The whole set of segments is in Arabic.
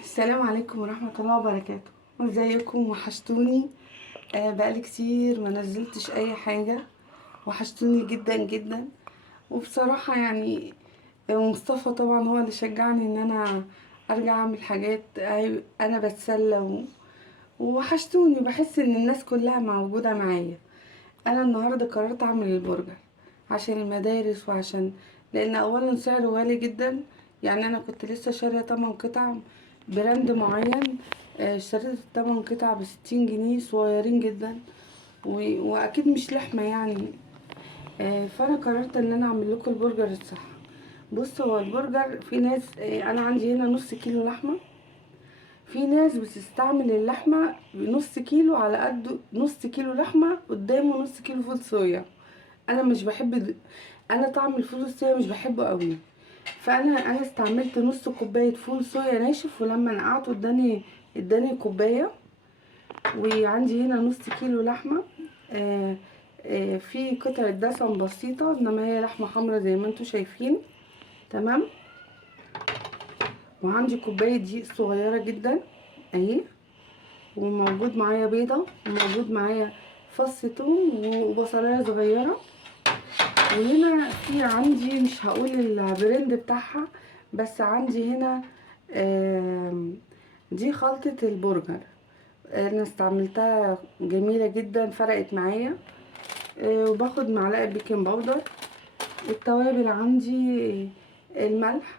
السلام عليكم ورحمة الله وبركاته. ازيكم؟ وحشتوني. بقالي كتير ما نزلتش اي حاجة. وحشتوني جدا جدا. وبصراحة يعني مصطفى طبعا هو اللي شجعني ان انا ارجع اعمل حاجات. انا بتسلى وحشتوني. بحس ان الناس كلها موجودة معايا. انا النهاردة قررت اعمل البرجر عشان المدارس، وعشان لان اولا سعره غالي جدا. يعني انا كنت لسه شارية 8 قطع براند معين. اشتريت 8 قطع ب60 جنيه، صغيرين جدا. واكيد مش لحمة يعني. فانا قررت ان انا اعمل لكم البرجر الصح. بص، هو البرجر في ناس، انا عندي هنا نص كيلو لحمة. في ناس بتستعمل اللحمة بنص كيلو، على قد نص كيلو لحمة قدامه نص كيلو فول صويا. انا مش بحب انا طعم الفول الصويا مش بحبه قوي. فانا استعملت نص كوبايه فول صويا ناشف، ولما نقعته اداني كوبايه. وعندي هنا نص كيلو لحمه. آه في قطعه دسم بسيطه، انما هي لحمه حمرا زي ما انتم شايفين. تمام. وعندي كوبايه دقيق صغيره جدا اهي. وموجود معايا بيضه، وموجود معايا فص ثوم وبصلايه صغيره. وهنا في عندي، مش هقول البراند بتاعها، بس عندي هنا دي خلطة البرجر. انا استعملتها جميلة جدا، فرقت معايا. وباخد معلقة بيكنج باودر. التوابل عندي الملح،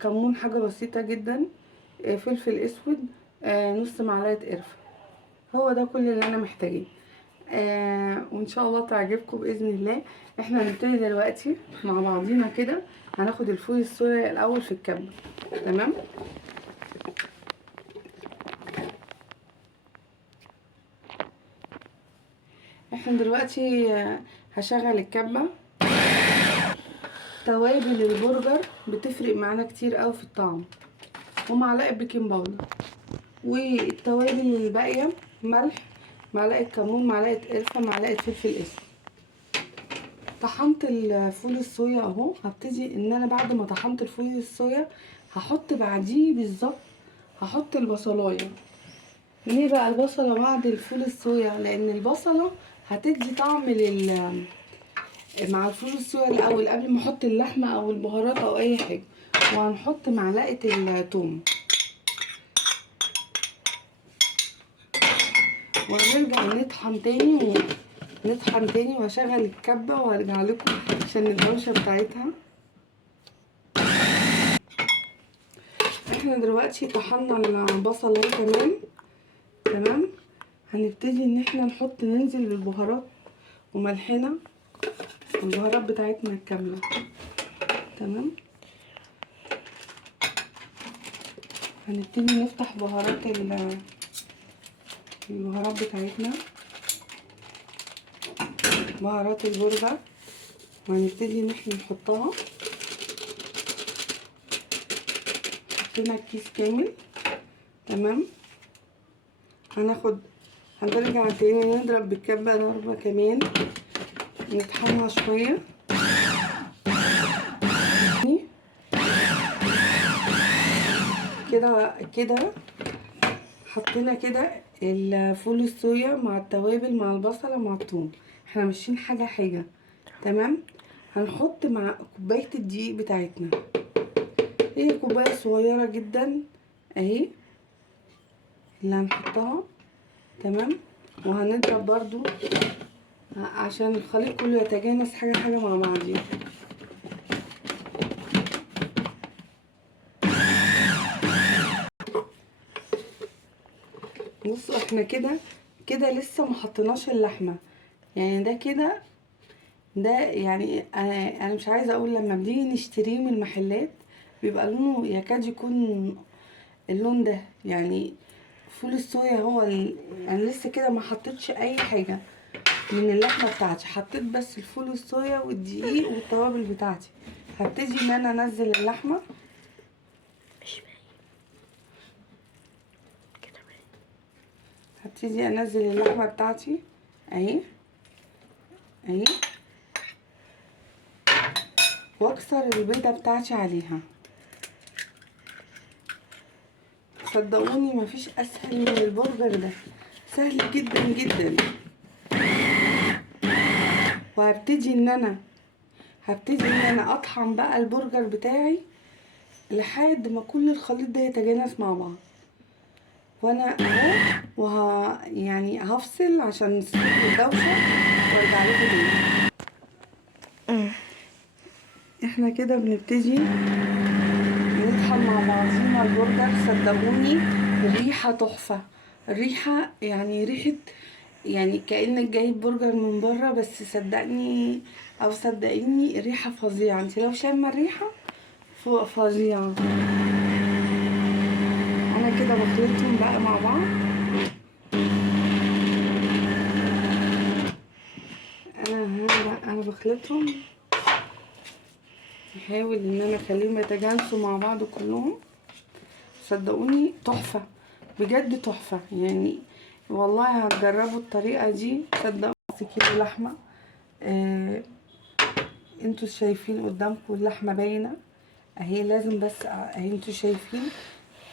كمون حاجة بسيطة جدا، فلفل اسود، نص معلقة قرفة. هو ده كل اللي انا محتاجاه. وان شاء الله تعجبكم باذن الله. احنا هنبتدي دلوقتي مع بعضينا كده. هناخد الفول الصويا الاول في الكبه. تمام. احنا دلوقتي هشغل الكبه. توابل البرجر بتفرق معانا كتير قوي في الطعم. ومعلقه بيكنج باودر. والتوابل الباقيه ملح، معلقه كمون، معلقه قرفه، معلقه فلفل اسود. طحنت الفول الصويا اهو. هبتدي ان انا بعد ما طحنت الفول الصويا هحط بعديه بالظبط، هحط البصلايه. ليه بقى البصله بعد الفول الصويا؟ لان البصله هتدي طعم مع الفول الصويا الاول، قبل ما احط اللحمه او البهارات او اي حاجه. وهنحط معلقه الثوم. وهنرجع نطحن تاني وهشغل الكبه وهرجع لكم عشان الدوشه بتاعتها. احنا دلوقتي طحنا البصله اهي كمان. تمام. هنبتدي ان احنا ننزل بالبهارات وملحنا والبهارات بتاعتنا الكامله. تمام. هنبتدي نفتح البهارات بتاعتنا، بهارات البرجر. وهنبتدي ان احنا نحطها. حطينا الكيس كامل. تمام. هنرجع تاني نضرب بالكبة ضربة كمان، نطحنها شوية كده كده. حطينا كده الفول الصويا مع التوابل مع البصلة مع الثوم. احنا ماشيين حاجة حاجة. تمام. هنحط مع كوباية الدقيق بتاعتنا. هي كوباية صغيرة جدا اهي اللي هنحطها. تمام. وهنضرب برضو عشان الخليط كله يتجانس حاجة حاجة مع بعضيه. بصوا احنا كده لسه ما حطيناش اللحمة. يعني ده كده، ده يعني انا مش عايزه اقول، لما بنيجي نشتريه من المحلات بيبقى لونه يكاد يكون اللون ده. يعني فول الصويا هو انا لسه كده ما حطيتش اي حاجه من اللحمه بتاعتي. حطيت بس الفول الصويا والدقيق والتوابل بتاعتي. هبتدي ان انا انزل اللحمه. هبتدي انزل اللحمه بتاعتي اهي اهي. واكسر البيضه بتاعتي عليها. صدقوني مفيش اسهل من البرجر ده، سهل جدا جدا. وهبتدي ان انا اطحن بقى البرجر بتاعي لحد ما كل الخليط ده يتجانس مع بعض. وانا اهو يعني هفصل عشان الصوت والدوشه وارجع لكم تاني. احنا كده بنبتدي نطحن مع بعضينا البرجر. صدقوني الريحه تحفه، الريحه يعني ريحه يعني كأنك جايب برجر من بره، بس صدقني او صدقيني الريحه فظيعه. انت لو شامه الريحه فظيعه. انا كده بخلطهم بقى مع بعض. انا بخلطهم، احاول ان انا اخليهم يتجانسوا مع بعض كلهم. صدقوني تحفه بجد تحفه يعني، والله هتجربوا الطريقه دي. صدقوني كيلو لحمه، انتوا شايفين قدامكم اللحمه باينه اهي، لازم بس اهي انتوا شايفين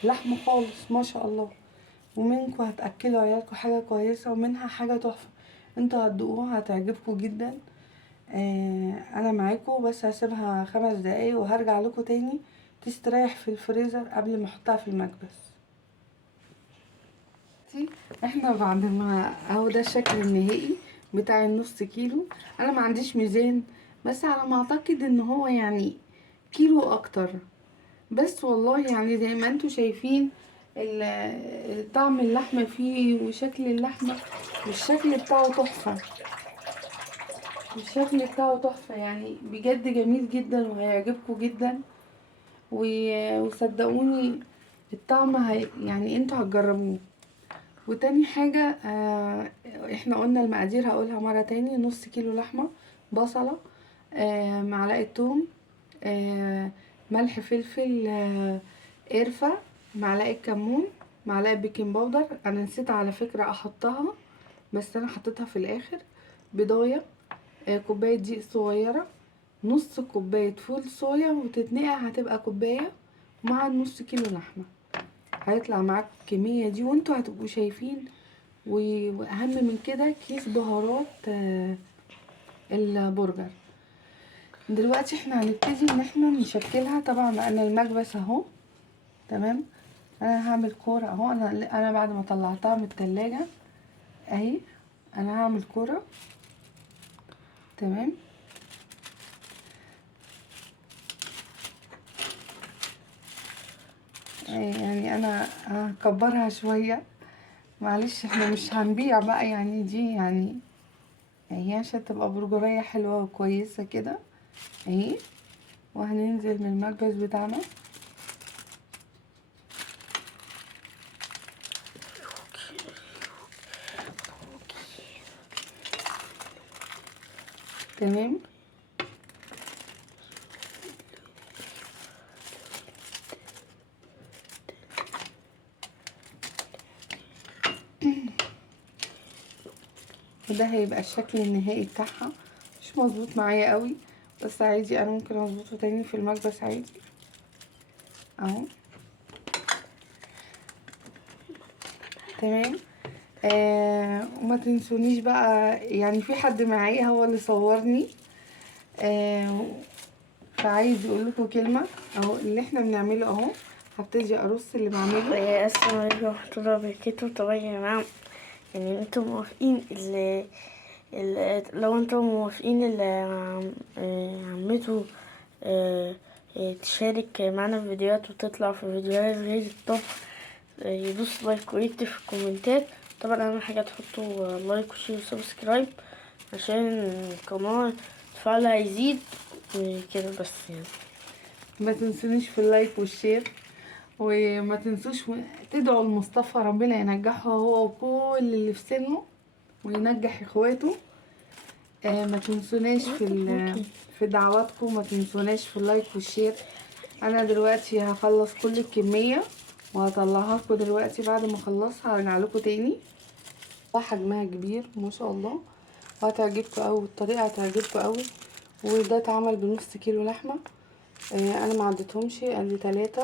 لحمه خالص ما شاء الله. ومنكم هتاكلوا عيالكم حاجه كويسه، ومنها حاجه تحفه انتوا هتدوقوها هتعجبكم جدا. انا معاكم بس هسيبها 5 دقايق وهرجع لكم تاني تستريح في الفريزر قبل ما احطها في المكبس. احنا بعد ما اهو ده الشكل النهائي بتاع النص كيلو. انا ما عنديش ميزان، بس على ما اعتقد ان هو يعني كيلو اكتر. بس والله يعني زي ما انتوا شايفين طعم اللحمة فيه وشكل اللحمة، والشكل بتاعه تحفة، الشكل بتاعه تحفة يعني بجد جميل جدا وهيعجبكم جدا. وصدقوني الطعم يعني انتوا هتجربوه. وتاني حاجة احنا قلنا المقادير هقولها مرة تاني. نص كيلو لحمة، بصلة، معلقة توم، ملح، فلفل، قرفة، معلقة كمون، معلقة بيكنج باودر. انا نسيت على فكرة احطها بس انا حطيتها في الاخر. بضاية، كوباية دقيق صغيرة، نص كوباية فول صويا وتتنقع هتبقى كوباية، مع نص كيلو لحمة هيطلع معاك الكمية دي وانتوا هتبقوا شايفين. واهم من كده كيس بهارات البرجر. دلوقتي احنا هنبتدي ان احنا نشكلها. طبعا انا المكبس اهو تمام. انا هعمل كورة اهو. انا بعد ما طلعتها من التلاجة اهي انا هعمل كورة تمام. يعني انا هكبرها شوية معلش، احنا مش هنبيع بقى يعني، دي يعني هي عشان تبقى برجرية حلوة وكويسة كده اهي. وهننزل من المكبس بتاعنا تمام. وده هيبقى الشكل النهائي بتاعها. مش مظبوط معايا قوي بس عادي، انا ممكن اظبطه تاني في المكبس عادي اهو تمام. وما تنسونيش بقى يعني، في حد معايا هو اللي صورني فعايز يقول لكم كلمه اهو اللي احنا بنعمله اهو. هبتدي ارص اللي بعمله. السلام عليكم ورحمة الله وبركاته. طبعا يا جماعة يعني انتم موافقين لو انتم موافقين عمته تشارك معنا في فيديوهات وتطلع في فيديوهات غير الطبخ، يدوس لايك ويكتب في الكومنتات. طبعا اهم حاجة تحطوا لايك وشير وسبسكرايب عشان القناة تفاعلها يزيد كده بس يعني. ما تنسونيش في اللايك والشير، وما تنسوش تدعوا لمصطفى ربنا ينجحه هو وكل اللي في سنه وينجح اخواته. ما تنسوناش في دعواتكم، ما تنسوناش في اللايك والشير. انا دلوقتي هخلص كل الكمية وهطلعها لكم دلوقتي. بعد ما اخلصها هرجع لكم تاني. حجمها كبير ما شاء الله وهتعجبكم قوي، الطريقة هتعجبكم قوي. وده اتعمل بنص كيلو لحمة. انا ما عدتهمش، ادي 3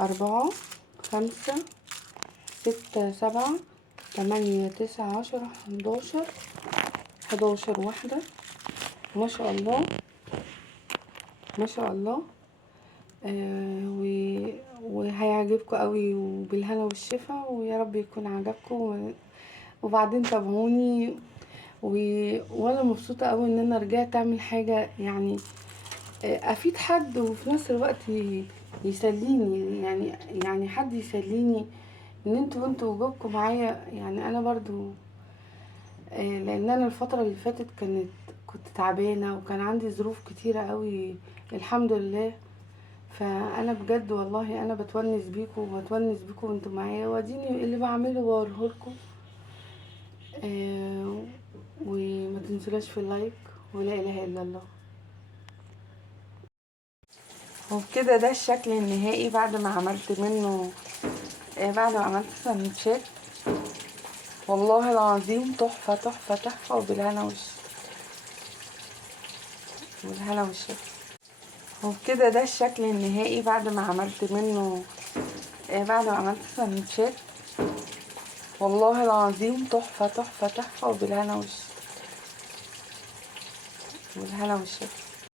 4 5 6 7 8 9 10 11 واحدة. ما شاء الله ما شاء الله. وهيعجبكم قوي وبالهنا والشفا، ويا رب يكون عجبكم. وبعدين تابعوني وانا مبسوطه قوي ان انا رجعت اعمل حاجه يعني افيد حد، وفي نفس الوقت يسليني، يعني حد يسليني ان انتوا وجودكم معايا. يعني انا برضو لان انا الفتره اللي فاتت كنت تعبانه، وكان عندي ظروف كتيره قوي الحمد لله. فانا بجد والله انا بتونس بيكم وبتونس بيكم وانتوا معايا، واديني اللي بعمله بوريهولكم. وما تنسولاش في اللايك، ولا اله الا الله. وبكده ده الشكل النهائي بعد ما عملت منه بعد ما عملت سندوتشات. والله العظيم تحفه تحفه تحفه، وبالهنا والشفا. وبكده ده الشكل النهائي بعد ما عملت منه بعد ما عملت سندوتشات. والله العظيم تحفه تحفه تحفه، وبالهنا والشفا.